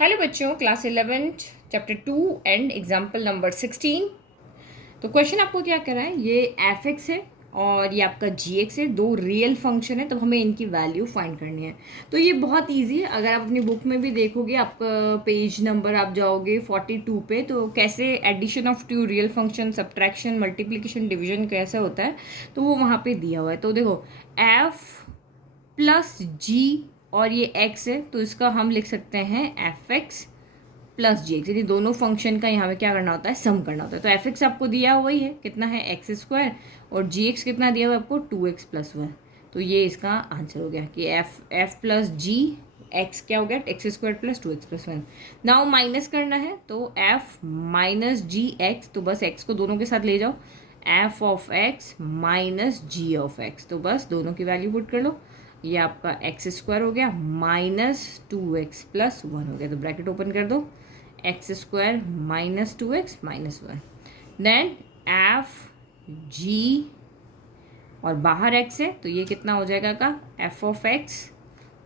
Hello बच्चों, class 11 chapter 2 and example number 16। तो question आपको क्या करा है, ये एफ एक्स है और ये आपका जी एक्स है, दो रियल फंक्शन है, तो हमें इनकी वैल्यू फाइंड करनी है। तो ये बहुत इजी है। अगर आप अपनी बुक में भी देखोगे, आपका पेज नंबर आप जाओगे 42 पे, तो कैसे addition of two real function, subtraction, multiplication, division कैसे होता है, तो वो वहाँ पे दिया हुआ है। तो देखो, एफ प्लस जी और ये एक्स है, तो इसका हम लिख सकते हैं एफ एक्स प्लस जी एक्स। यानी दोनों फंक्शन का यहाँ पे क्या करना होता है, सम करना होता है। तो एफ एक्स आपको दिया हुआ ही है, कितना है एक्स स्क्वायर, और जी एक्स कितना दिया हुआ है आपको 2x प्लस 1। तो ये इसका आंसर हो गया कि एफ प्लस जी एक्स क्या हो गया, x square plus 2x plus 1। Now minus करना है, तो एफ माइनस जी एक्स, तो बस एक्स को दोनों के साथ ले जाओ, f of x minus g of x, तो बस दोनों की वैल्यू पुट कर लो। ये आपका एक्स स्क्वायर हो गया माइनस 2x प्लस 1 हो गया। तो ब्रैकेट ओपन कर दो, एक्स स्क्वायर माइनस 2x माइनस 1, देन एफ जी और बाहर x है, तो ये कितना हो जाएगा का f of x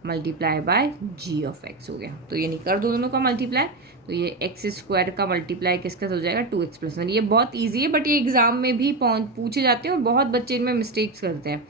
multiply by g of x हो गया। तो ये नहीं कर दो दोनों का मल्टीप्लाई, तो ये एक्स स्क्वायर का मल्टीप्लाई किसका हो जाएगा 2x प्लस 1। ये बहुत ईजी है, बट ये एग्जाम में भी पूछे जाते हैं और बहुत बच्चे इनमें मिस्टेक्स करते हैं।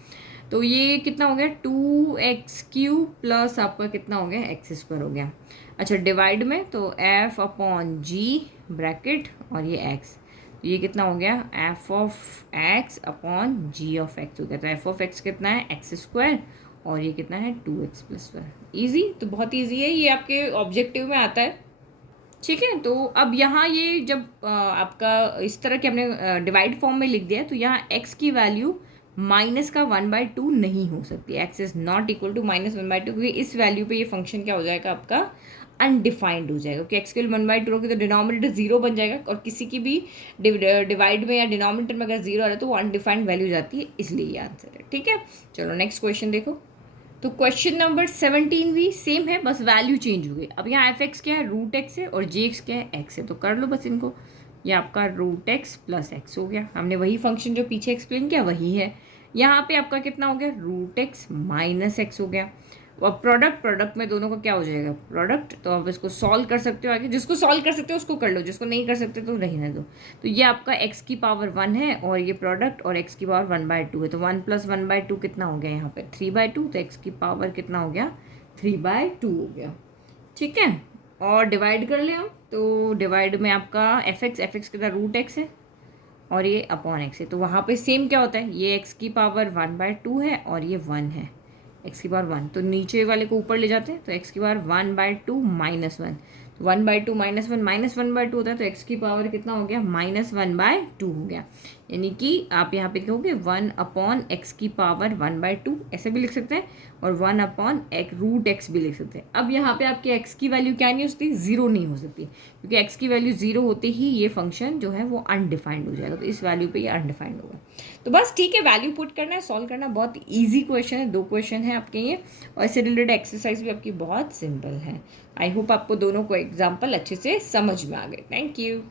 तो ये कितना हो गया 2x³ प्लस आपका कितना हो गया एक्स स्क्वायर हो गया। अच्छा, डिवाइड में तो एफ अपॉन जी ब्रैकेट और ये एक्स, तो ये कितना हो गया f of x upon g of x हो गया। तो एफ ऑफ एक्स कितना है एक्स स्क्वायर और ये कितना है 2x प्लस 1। ईजी, तो बहुत ईजी है, ये आपके ऑब्जेक्टिव में आता है। ठीक है, तो अब यहाँ ये जब आपका इस तरह के हमने डिवाइड फॉर्म में लिख दिया है, तो यहाँ x की वैल्यू माइनस का 1/2 नहीं हो सकती। x is not equal to minus 1/2, क्योंकि इस वैल्यू पे ये फंक्शन क्या हो जाएगा आपका अनडिफाइंड हो जाएगा। क्योंकि x के लिए 1/2 रखोगे तो डिनोमिनेटर 0 बन जाएगा, और किसी की भी डिवाइड में या डिनोमिनेटर में अगर 0 आ रहा है तो वो अनडिफाइंड वैल्यू जाती है, इसलिए ये आंसर है। ठीक है, चलो नेक्स्ट क्वेश्चन देखो। तो क्वेश्चन नंबर 17 भी सेम है, बस वैल्यू चेंज हो गई। अब यहाँ एफ एक्स क्या है रूट एक्स है, और जी एक्स क्या है एक्स है, तो कर लो बस इनको। ये आपका रूट एक्स प्लस एक्स हो गया। हमने वही फंक्शन जो पीछे एक्सप्लेन किया वही है। यहाँ पे आपका कितना हो गया रूट एक्स माइनस एक्स हो गया। और प्रोडक्ट में दोनों का क्या हो जाएगा प्रोडक्ट, तो आप इसको सॉल्व कर सकते हो आगे। जिसको सॉल्व कर सकते हो उसको कर लो, जिसको नहीं कर सकते तो रहने दो। तो ये आपका x की पावर 1 है और ये प्रोडक्ट, और x की पावर 1/2 है, तो 1 प्लस 1/2 कितना हो गया यहाँ पे 3/2, तो x की पावर कितना हो गया 3/2 हो गया। ठीक है, और डिवाइड कर ले हम, तो डिवाइड में आपका एफ एक्स कितना रूट एक्स है और ये अपॉन एक्स है। तो वहाँ पे सेम क्या होता है, ये x की पावर 1/2 है और ये 1 है, एक्स की पावर 1, तो नीचे वाले को ऊपर ले जाते हैं, तो एक्स की पावर 1/2 माइनस 1, तो 1/2 माइनस 1 माइनस 1/2 होता है, तो एक्स की पावर कितना हो गया -1/2 हो गया। यानी कि आप यहाँ पे लिखोगे 1 अपॉन एक्स की पावर 1/2 ऐसे भी लिख सकते हैं, और 1 अपॉन रूट एक्स भी लिख सकते हैं। अब यहाँ पे आपके एक्स की वैल्यू क्या नहीं हो सकती, 0 नहीं हो सकती, क्योंकि एक्स की वैल्यू 0 होते ही ये फंक्शन जो है वो अनडिफाइंड हो जाएगा। तो इस वैल्यू पे ये अनडिफाइंड होगा। तो बस ठीक है, वैल्यू पुट करना है, सॉल्व करना, बहुत ईजी क्वेश्चन है, 2 क्वेश्चन है आपके ये, और इससे रिलेटेड एक्सरसाइज भी आपकी बहुत सिंपल है। आई होप आपको दोनों को एग्जाम्पल अच्छे से समझ में आ गए। Thank you.